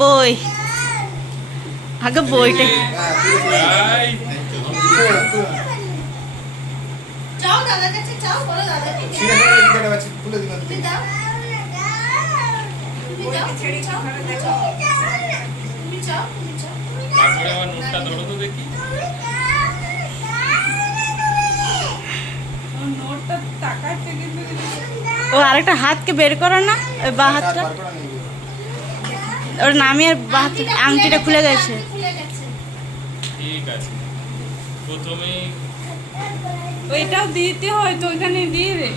বই আগে বইটা যাও দাদার কাছে যাও, বলো দাদাকে ঠিক আছে এটা বাচ্চা খুলে দিন তুমি দাও, তুমি যাও, ছেড়ে যাও, তুমি যাও, তুমি যাও। তারপরে আবার নোটটা ধরো তো দেখি। নোটটা তাকাচ্ছে কিন্তু ও আরেকটা হাতকে বের করো না, ওই বা হাতটা ওর নামিয়ে বা হাত আংটিটা খুলে গেছে। খুলে গেছে। ঠিক আছে, প্রথমে ওইটাও দিতে হয় তো, ওইখানে দিয়ে দে।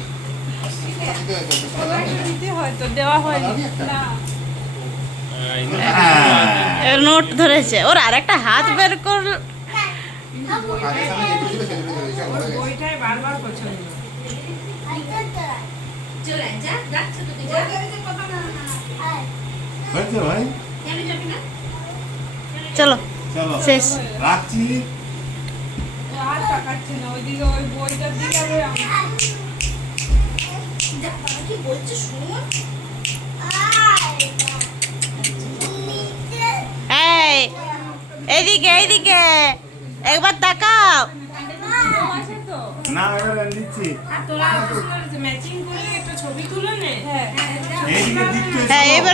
ওইটা দিতে হয় তো, দেওয়া হয়নি না। এর নোট ধরেছে, ওর আরেকটা হাত বের কর। ওইটাই বারবার পছন্দ। চলে আয়, যা, যাচ্ছে তো তুই, যা। হয়েছে ভাই, কেন যাবি না? চলো চলো শেষ। রাখছি। ও আর তাকাচ্ছে না ওইদিকে, ওই বইটার দিকে। যা, বাবা কি বলছে শুনুন। এই এইদিকে এইদিকে একবার তাকাও। আছে তো। না এবার নিচ্ছি। আর তোরা ম্যাচিং করে একটা ছবি তুলে নে। হ্যাঁ এইদিকে দিকটা হ্যাঁ এবার